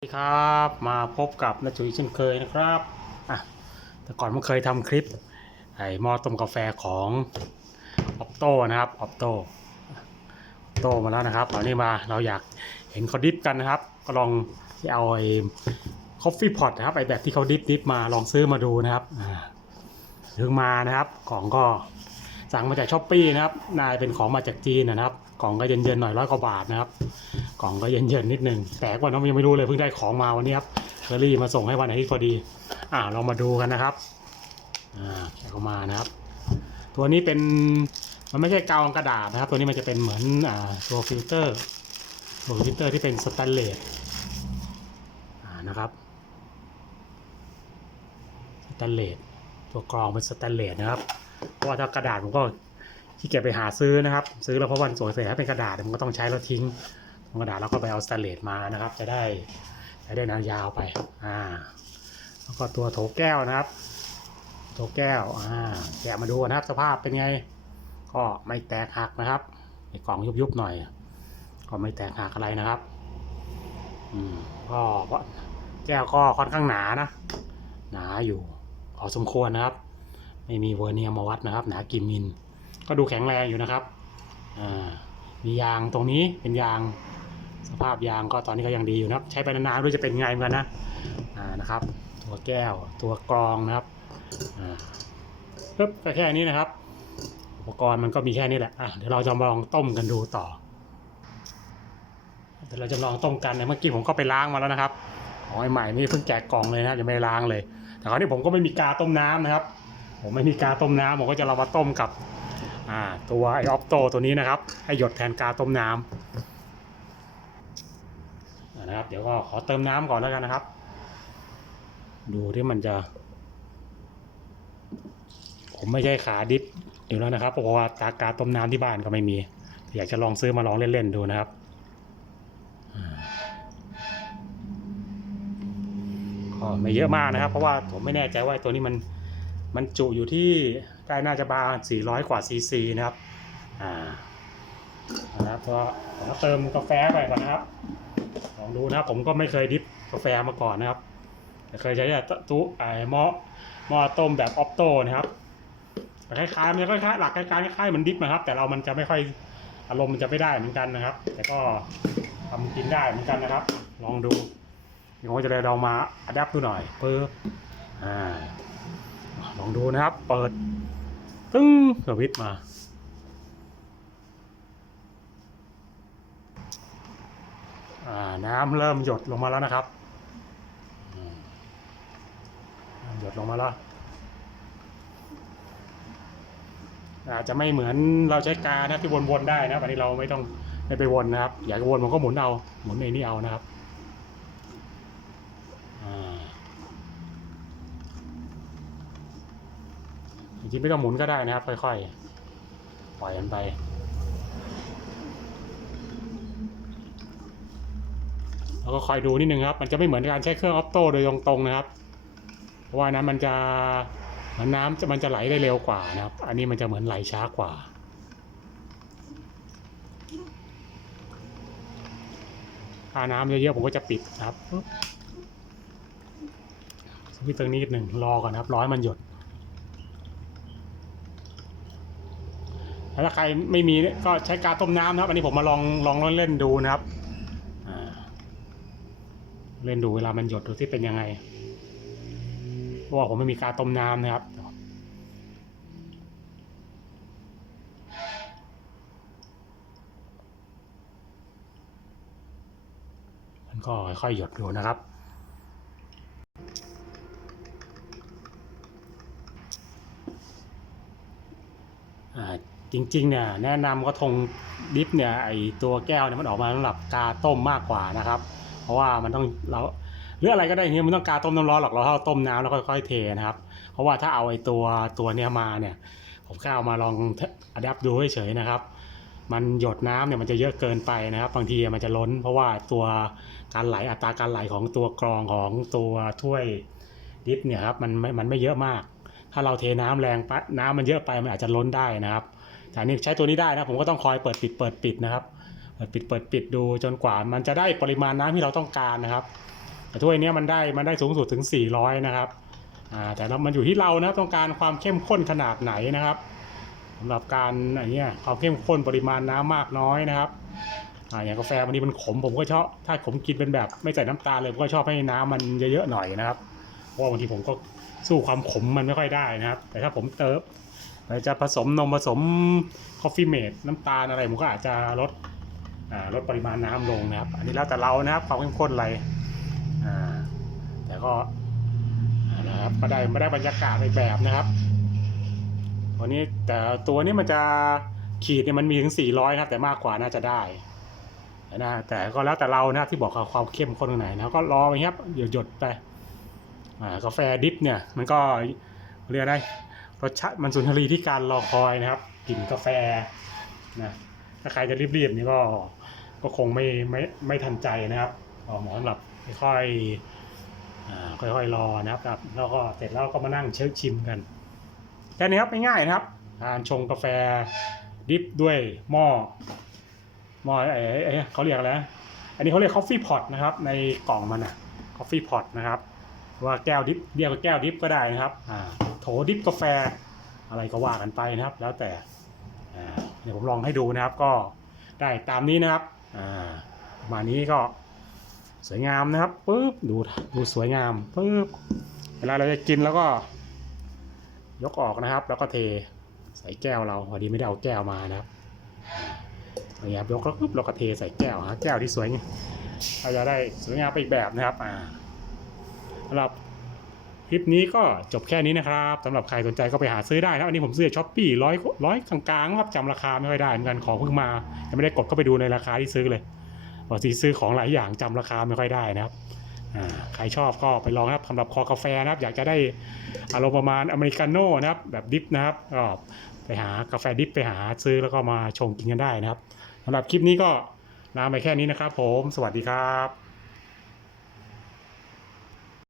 สวัสดีครับมาพบกับนาจุยเช่นเคยนะครับอะแต่ก่อนผมเคยทำคลิปไอ้หม้อต้มกาแฟของออปโตนะครับออปโตออปโตมาแล้วนะครับตอนนี้มาเราอยากเห็นเขาดิฟกันนะครับ ก็ลองที่เอาไอ้คอฟฟี่พอตนะครับไอ้แบบที่เขาดิฟดิฟมาลองซื้อมาดูนะครับอ่าถึงมานะครับของก็สั่งมาจากช้อปปี้นะครับนายเป็นของมาจากจีนนะครับ กล่องก็เย็นๆหน่อยร้อยกว่าบาทนะครับกล่องก็เย็นๆนิดนึงแปลกว่าน้องยังไม่รู้เลยเพิ่งได้ของมาวันนี้ครับเคอรี่มาส่งให้วันอาทิตย์พอดี อ่าเรามาดูกันนะครับอ่าแกะเข้ามานะครับ ตัวนี้เป็นมันไม่ใช่กาวกระดาษนะครับ ตัวนี้มันจะเป็นเหมือนอ่าตัวฟิลเตอร์ตัวฟิลเตอร์ที่เป็นสแตนเลสอ่านะครับสแตนเลสตัวกรองเป็นสแตนเลสนะครับเพราะว่าถ้ากระดาษผมก็ ขี้เกียจไปหาซื้อนะครับ ซื้อแล้วเพราะวันสวยเสียถ้าเป็นกระดาษมันก็ต้องใช้แล้วทิ้งธรรมดาเราก็ไปเอาสแตนเลสมานะครับ จะได้ใช้ได้นานยาวไปอ่าแล้วก็ตัวโถแก้วนะครับ โถแก้วอ่าแกะมาดูนะครับ สภาพเป็นไง ก็ไม่แตกหักนะครับในกล่องยุบๆหน่อย ก็ไม่แตกหักอะไรนะครับอืมก็เพราะแก้วก็ค่อนข้างหนานะ หนาอยู่พอสมควรนะครับ ไม่มีเวอร์เนียร์มาวัดนะครับ หนากี่มิล ก็ดูแข็งแรงอยู่นะครับมียางตรงนี้เป็นยาง สภาพยางก็ตอนนี้ก็ยังดีอยู่นะครับ ใช้ไปนานๆไม่รู้จะเป็นไงเหมือนกันนะนะครับ ตัวแก้วตัวกรองนะครับปึ๊บก็แค่นี้นะครับ อุปกรณ์มันก็มีแค่นี้แหละอะเดี๋ยวเราจะมาลองต้มกันดูต่อเดี๋ยวเราจะลองต้มกันนะเมื่อกี้ผมก็ไปล้างมาแล้วนะครับของไอ้ใหม่ไม่เพิ่งแกะกล่องเลยนะยังไม่ล้างเลย แต่คราวนี้ผมก็ไม่มีกาต้มน้ำนะครับ ผมไม่มีกาต้มน้ำผมก็จะเรามาต้มกับ อ่าตัวไอออปโตตัวนี้นะครับ ให้หยดแทนกาต้มน้ำนะครับ เดี๋ยวก็ขอเติมน้ำก่อนแล้วกันนะครับ ดูที่มันจะ ผมไม่ใช่ขาดิฟอยู่แล้วนะครับเพราะว่าตากาต้มน้ำที่บ้านก็ไม่มี อยากจะลองซื้อมาลองเล่นๆดูนะครับก็ไม่เยอะมากนะครับ เพราะว่าผมไม่แน่ใจว่าตัวนี้มันมันจุอยู่ที่ ได้น่าจะบา400 กว่าซีซีนะครับ อ่านะครับก็ผมเติมกาแฟไปก่อนนะครับ ลองดูนะครับผมก็ไม่เคยดิฟกาแฟมาก่อนนะครับเคยใช้ตู้ไอ้หม้อหม้อต้มแบบออปโตนะครับคล้ายๆมันคล้ายๆหลักคล้ายๆคล้ายๆเหมือนดิฟนะครับ แต่เรามันจะไม่ค่อยอารมณ์มันจะไม่ได้เหมือนกันนะครับ แต่ก็ทำกินได้เหมือนกันนะครับ ลองดูเดี๋ยวผมจะได้ลองมาอัดแอปดูหน่อยเพิ่มอ่า ลองดูนะครับ เปิด ตึ้งสวิตมา น้ำเริ่มหยดลงมาแล้วนะครับหยดลงมาแล้ว อาจจะไม่เหมือนเราใช้กานะที่วนๆได้นะครับอันนี้เราไม่ต้องไม่ไปวนนะครับ อยากวนมันก็หมุนเอา หมุนในนี้เอานะครับ อ่า จริงๆไม่ต้องหมุนก็ได้นะครับ ค่อยๆ ปล่อยมันไป แล้วก็คอยดูนิดนึงครับ มันจะไม่เหมือนการใช้เครื่องออปโต้โดยตรงๆนะครับ เพราะว่านั้นมันจะมือนน้ำจะมันจะไหลได้เร็วกว่านะครับ อันนี้มันจะเหมือนไหลช้ากว่าถ้าน้ำเยอะๆผมก็จะปิดนะครับสวิตช์ตรงนี้นิดหนึ่งรอก่อนนะครับ ร้อยมันหยด แล้ว ถ้าใครไม่มีเนี่ยก็ใช้กาต้มน้ำนะครับ อันนี้ผมมาลองลองเล่นดูนะครับเล่นดูเวลามันหยดดูที่เป็นยังไงเพราะว่าผมไม่มีกาต้มน้ำนะครับมันก็ค่อยๆหยดดูนะครับอ่า จริงๆเนี่ยแนะนำก็ทงดิฟเนี่ยไอตัวแก้วเนี่ยมันออกมาสำหรับกาต้มมากกว่านะครับ เพราะว่ามันต้องเราหรืออะไรก็ได้เนี่ยมันต้องกาต้มน้ำร้อนหรอกเราเอาต้มน้ำแล้วค่อยๆเทนะครับ เพราะว่าถ้าเอาไอตัวตัวเนี้ยมาเนี่ยผมแค่เอามาลองอัดแอปดูเฉยๆนะครับ มันหยดน้ำเนี่ยมันจะเยอะเกินไปนะครับ บางทีมันจะล้น เพราะว่าตัวการไหลอัตราการไหลของตัวกรองของตัวถ้วยดิฟเนี่ยครับมันไม่มันไม่เยอะมาก ถ้าเราเทน้ำแรงปะน้ำมันเยอะไปมันอาจจะล้นได้นะครับ แต่นี่ใช้ตัวนี้ได้นะผมก็ต้องคอยเปิดปิดเปิดปิดนะครับ เปิดปิดเปิดปิดดูจนกว่า มันจะได้ปริมาณน้ำที่เราต้องการนะครับ แต่ถ้วยนี้มันได้มันได้สูงสุดถึง 400 นะครับแต่แล้วมันอยู่ที่เรานะต้องการความเข้มข้นขนาดไหนนะครับสำหรับการอะไรเงี้ยความเข้มข้นปริมาณน้ำมากน้อยนะครับออย่างกาแฟบางทีมันขมผมก็ชอบถ้าผมกินเป็นแบบไม่ใส่น้ำตาลเลยผมก็ชอบให้น้ำมันเยอะๆหน่อยนะครับ เพราะว่าบางทีผมก็สู้ความขมมันไม่ค่อยได้นะครับ แต่ถ้าผมเติม จะผสมนมผสมคอฟฟี่เมดน้ำตาลอะไรผมก็อาจจะลดลดปริมาณน้ำลงนะครับ อันนี้แล้วแต่เรานะครับความเข้มข้นอะไรแต่ก็นะครับมาได้ไมาได้บรรยากาศในแบบนะครับวันนี้แต่ตัวนี้มันจะขีดเนี่ยมันมีถึง 400นะครับแต่มากกว่าน่าจะได้นะแต่ก็แล้วแต่เรานะครับที่บอกความเข้มข้นตรงไหนนะก็รอไปครับเดี๋ยวหยดไปกาแฟดิฟเนี่ยมันก็เรียกได้ รสชาติมันสุนทรีที่การรอคอยนะครับกลิ่นกาแฟนะถ้าใครจะรีบๆนี่ก็ก็คงไม่ไม่ไม่ทันใจนะครับออหมอสำหรับค่อยๆค่อยๆรอนะครับแล้วก็เสร็จแล้วก็มานั่งเช็คชิมกันแค่นี้ครับง่ายๆนะครับการชงกาแฟดิฟด้วยหม้อหม้อไอ้เขาเรียกอะไรอันนี้เขาเรียก coffee pot นะครับ ในกล่องมันนะ coffee pot นะครับ ว่าแก้วดิฟเรียกว่าแก้วดิฟก็ได้นะครับอ่า ดิฟกาแฟอะไรก็ว่ากันไปนะครับ แล้วแต่เดี๋ยวผมลองให้ดูนะครับก็ได้ตามนี้นะครับอ่ามานี้ก็สวยงามนะครับปุ๊บดูดูสวยงามปุ๊บเวลาเราจะกินแล้วก็ ยกออกนะครับ แล้วก็เทใส่แก้วเราพอดีไม่ได้เอาแก้วมานะครับอย่างเงี้ยครับยกแล้วปุ๊บเราก็เทใส่แก้วหาแก้วที่สวยเราจะได้สวยงามไปอีกแบบนะครับอ่าสำหรับ คลิปนี้ก็จบแค่นี้นะครับสำหรับใครสนใจก็ไปหาซื้อได้นะอันนี้ผมซื้อช้อปปี้ร้อยร้อยกลางๆครับจำราคาไม่ค่อยได้เหมือนกันของเพิ่งมายังไม่ได้กดเข้าไปดูในราคาที่ซื้อเลยปกติซื้อของหลายอย่างจำราคาไม่ค่อยได้นะครับใครชอบก็ไปลองนะครับสำหรับคอกาแฟนะครับ อยากจะได้อารมณ์ประมาณอเมริกาโน่นะครับแบบดิฟนะครับก็ไปหากาแฟดิฟไปหาซื้อแล้วก็มาชงกินกันได้นะครับสำหรับคลิปนี้ก็ลาไปแค่นี้นะครับ ผม สวัสดีครับ